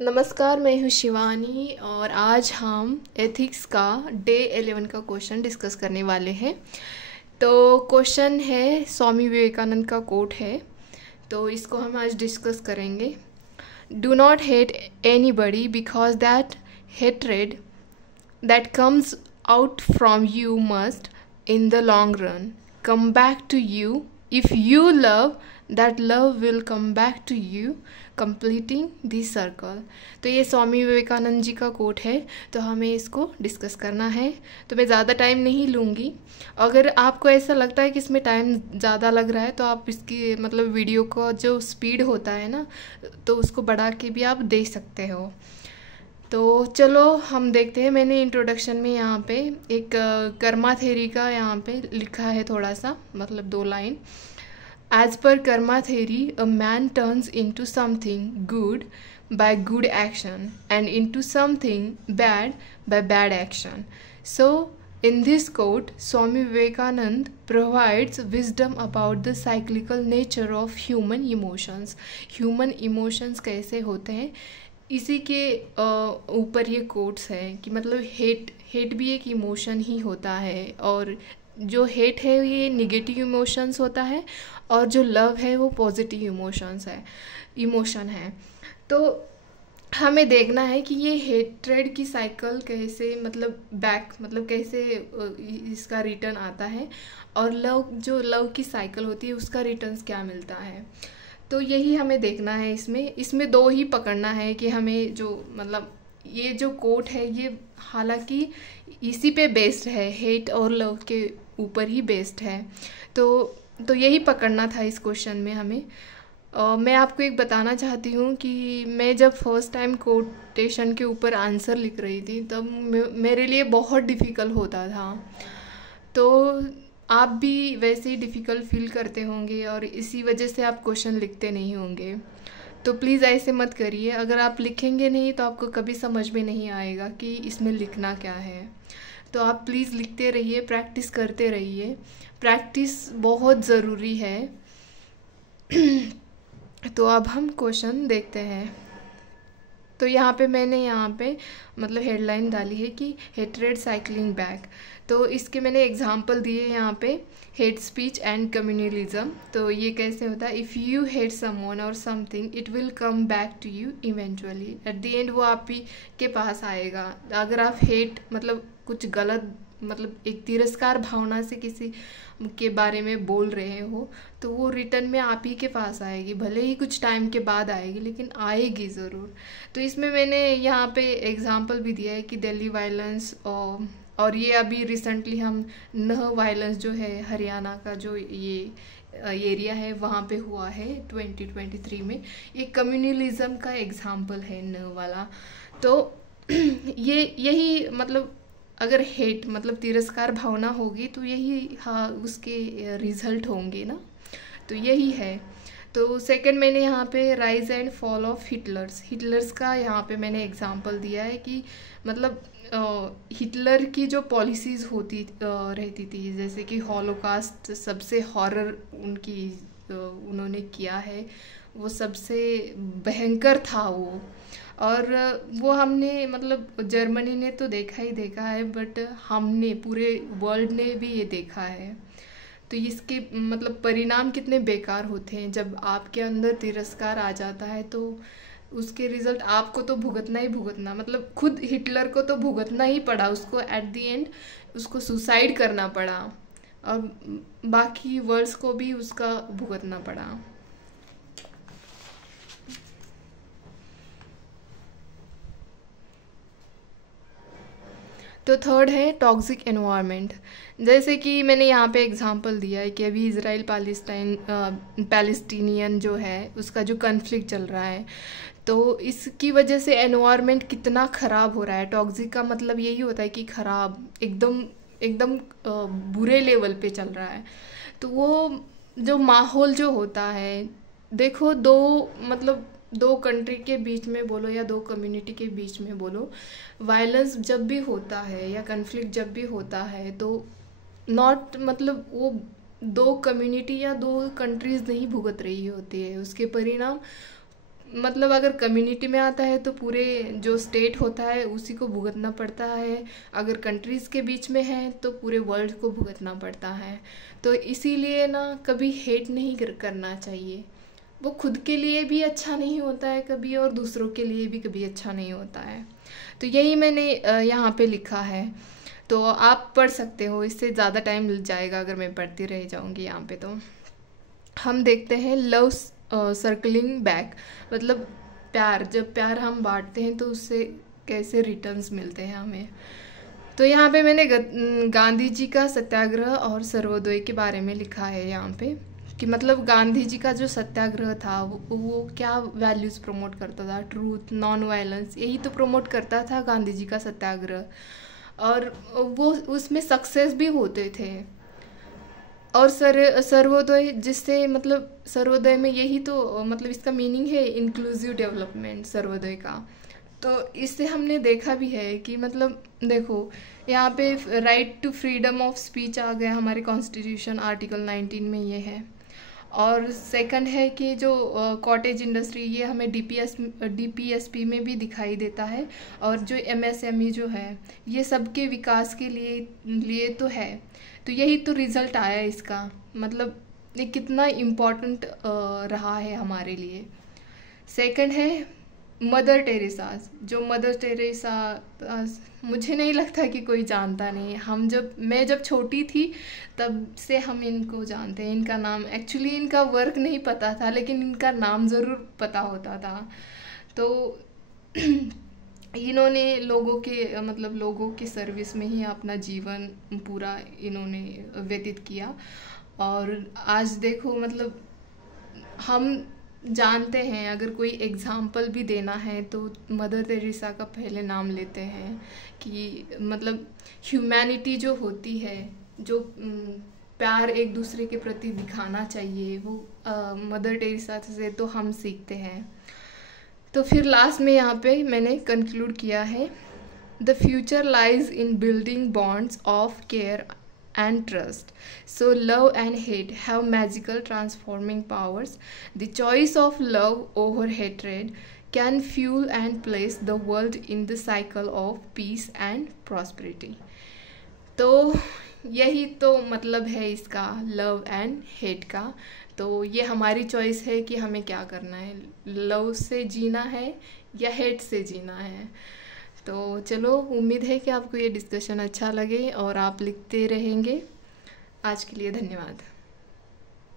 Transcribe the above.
नमस्कार, मैं हूँ शिवानी और आज हम एथिक्स का डे 11 का क्वेश्चन डिस्कस करने वाले हैं। तो क्वेश्चन है, स्वामी विवेकानंद का कोट है, तो इसको हम आज डिस्कस करेंगे। Do not hate anybody because that hatred that comes out from you must in the long run come back to you. If you love, that love will come back to you, completing the circle. तो ये स्वामी विवेकानंद जी का coat है, तो हमें इसको discuss करना है। तो मैं ज़्यादा टाइम नहीं लूँगी। अगर आपको ऐसा लगता है कि इसमें टाइम ज़्यादा लग रहा है तो आप इसकी मतलब वीडियो का जो स्पीड होता है ना, तो उसको बढ़ा के भी आप देख सकते हो। तो चलो हम देखते हैं। मैंने इंट्रोडक्शन में यहाँ पे एक कर्मा थेरी का यहाँ पे लिखा है थोड़ा सा, मतलब 2 line. As per karma theory a man turns into something good by good action and into something bad by bad action. So in this quote, Swami Vivekanand provides wisdom about the cyclical nature of human emotions. Human emotions कैसे होते हैं, इसी के ऊपर ये quotes है कि मतलब हेट भी एक इमोशन ही होता है, और जो हेट है ये निगेटिव इमोशंस होता है, और जो लव है वो पॉजिटिव इमोशन है। तो हमें देखना है कि ये हेट्रेड की साइकिल कैसे मतलब कैसे इसका रिटर्न आता है, और लव की साइकिल होती है उसका रिटर्न्स क्या मिलता है। तो यही हमें देखना है। इसमें 2 ही पकड़ना है कि हमें जो मतलब ये जो कोट है ये हालांकि इसी पे बेस्ड है, हेट और लव के ऊपर ही बेस्ड है। तो यही पकड़ना था इस क्वेश्चन में हमें। मैं आपको एक बताना चाहती हूँ कि मैं जब फर्स्ट टाइम कोटेशन के ऊपर आंसर लिख रही थी तब मेरे लिए बहुत डिफ़िकल्ट होता था। तो आप भी वैसे ही डिफ़िकल्ट फील करते होंगे और इसी वजह से आप क्वेश्चन लिखते नहीं होंगे। तो प्लीज़ ऐसे मत करिए। अगर आप लिखेंगे नहीं तो आपको कभी समझ में नहीं आएगा कि इसमें लिखना क्या है। तो आप प्लीज़ लिखते रहिए, प्रैक्टिस करते रहिए। प्रैक्टिस बहुत ज़रूरी है। तो अब हम क्वेश्चन देखते हैं। तो मैंने यहाँ पे मतलब हेडलाइन डाली है कि हेट्रेड साइक्लिंग बैक। तो इसके मैंने एग्जांपल दिए यहाँ पे, हेट स्पीच एंड कम्युनलिज्म। तो ये कैसे होता है, इफ़ यू हेट समवन और something it will come back to you eventually. At the end वो आप ही के पास आएगा। अगर आप हेट मतलब कुछ गलत मतलब एक तिरस्कार भावना से किसी के बारे में बोल रहे हो तो वो रिटर्न में आप ही के पास आएगी, भले ही कुछ टाइम के बाद आएगी लेकिन आएगी ज़रूर। तो इसमें मैंने यहाँ पे एग्जांपल भी दिया है कि दिल्ली वायलेंस और ये अभी रिसेंटली हम नह वायलेंस जो है हरियाणा का जो ये एरिया है वहाँ पे हुआ है 2023 में। ये कम्युनलिज्म का एग्जांपल है नह वाला। तो यही मतलब अगर हेट मतलब तिरस्कार भावना होगी तो यही हाँ उसके रिजल्ट होंगे ना। तो यही है। तो सेकंड मैंने यहाँ पे rise and fall of Hitler's का यहाँ पे मैंने एग्जांपल दिया है कि मतलब हिटलर की जो पॉलिसीज़ होती रहती थी, जैसे कि हॉलोकास्ट सबसे हॉरर उन्होंने किया है, वो सबसे भयंकर था वो। और वो हमने मतलब जर्मनी ने तो देखा ही देखा है, बट हमने पूरे वर्ल्ड ने भी ये देखा है। तो इसके मतलब परिणाम कितने बेकार होते हैं। जब आपके अंदर तिरस्कार आ जाता है तो उसके रिजल्ट आपको तो भुगतना ही भुगतना, मतलब खुद हिटलर को तो भुगतना ही पड़ा, उसको एट द एंड उसको सुसाइड करना पड़ा, और बाकी वर्ल्ड्स को भी उसका भुगतना पड़ा। तो थर्ड है टॉक्सिक एनवायरनमेंट। जैसे कि मैंने यहाँ पे एग्जांपल दिया है कि अभी इजराइल पैलेस्टीनियन जो है उसका जो कन्फ्लिक्ट चल रहा है, तो इसकी वजह से एनवायरनमेंट कितना ख़राब हो रहा है। टॉक्सिक का मतलब यही होता है कि ख़राब, एकदम बुरे लेवल पे चल रहा है। तो वो जो माहौल जो होता है, देखो दो कंट्री के बीच में बोलो या 2 कम्युनिटी के बीच में बोलो, वायलेंस जब भी होता है या कन्फ्लिक्ट जब भी होता है तो नॉट मतलब वो 2 कम्युनिटी या 2 कंट्रीज़ नहीं भुगत रही होती है, उसके परिणाम मतलब अगर कम्युनिटी में आता है तो पूरे जो स्टेट होता है उसी को भुगतना पड़ता है, अगर कंट्रीज़ के बीच में है तो पूरे वर्ल्ड को भुगतना पड़ता है। तो इसीलिए ना कभी हेट नहीं करना चाहिए, वो खुद के लिए भी अच्छा नहीं होता है कभी, और दूसरों के लिए भी कभी अच्छा नहीं होता है। तो यही मैंने यहाँ पे लिखा है, तो आप पढ़ सकते हो। इससे ज़्यादा टाइम लग जाएगा अगर मैं पढ़ती रह जाऊँगी यहाँ पे। तो हम देखते हैं लव सर्कलिंग बैक, मतलब प्यार, जब प्यार हम बांटते हैं तो उससे कैसे रिटर्न्स मिलते हैं हमें। तो यहाँ पे मैंने गांधी जी का सत्याग्रह और सर्वोदय के बारे में लिखा है यहाँ पे, कि मतलब गांधी जी का जो सत्याग्रह था वो क्या वैल्यूज़ प्रमोट करता था, ट्रूथ, नॉन वायलेंस, यही तो प्रमोट करता था गांधी जी का सत्याग्रह। और वो उसमें सक्सेस भी होते थे। और सर्वोदय, जिससे मतलब सर्वोदय में यही तो मतलब इसका मीनिंग है इंक्लूसिव डेवलपमेंट सर्वोदय का। तो इससे हमने देखा भी है कि मतलब देखो यहाँ पे right to freedom of speech आ गया हमारे कॉन्स्टिट्यूशन आर्टिकल 19 में ये है। और सेकंड है कि जो कॉटेज इंडस्ट्री, ये हमें डीपीएसपी में भी दिखाई देता है। और जो एमएसएमई जो है ये सबके विकास के लिए तो है। तो यही तो रिज़ल्ट आया इसका, मतलब ये कितना इम्पोर्टेंट रहा है हमारे लिए। सेकंड है मदर टेरेसा। जो मदर टेरेसा, मुझे नहीं लगता कि कोई जानता नहीं। मैं जब छोटी थी तब से हम इनको जानते हैं। इनका नाम, एक्चुअली इनका वर्क नहीं पता था लेकिन इनका नाम ज़रूर पता होता था। तो इन्होंने लोगों की सर्विस में ही अपना जीवन पूरा इन्होंने व्यतीत किया। और आज देखो मतलब हम जानते हैं, अगर कोई एग्ज़ाम्पल भी देना है तो मदर टेरेसा का पहले नाम लेते हैं, कि मतलब ह्यूमैनिटी जो होती है, जो प्यार एक दूसरे के प्रति दिखाना चाहिए, वो मदर टेरेसा से तो हम सीखते हैं। तो फिर लास्ट में यहाँ पे मैंने कंक्लूड किया है, the future lies in building bonds of care and trust. So love and hate have magical transforming powers. The choice of love over hatred can fuel and place the world in the cycle of peace and prosperity. तो यही तो मतलब है इसका, love and hate का। तो ये हमारी चॉइस है कि हमें क्या करना है, लव से जीना है या हेट से जीना है। तो चलो, उम्मीद है कि आपको ये डिस्कशन अच्छा लगे और आप लिखते रहेंगे। आज के लिए धन्यवाद।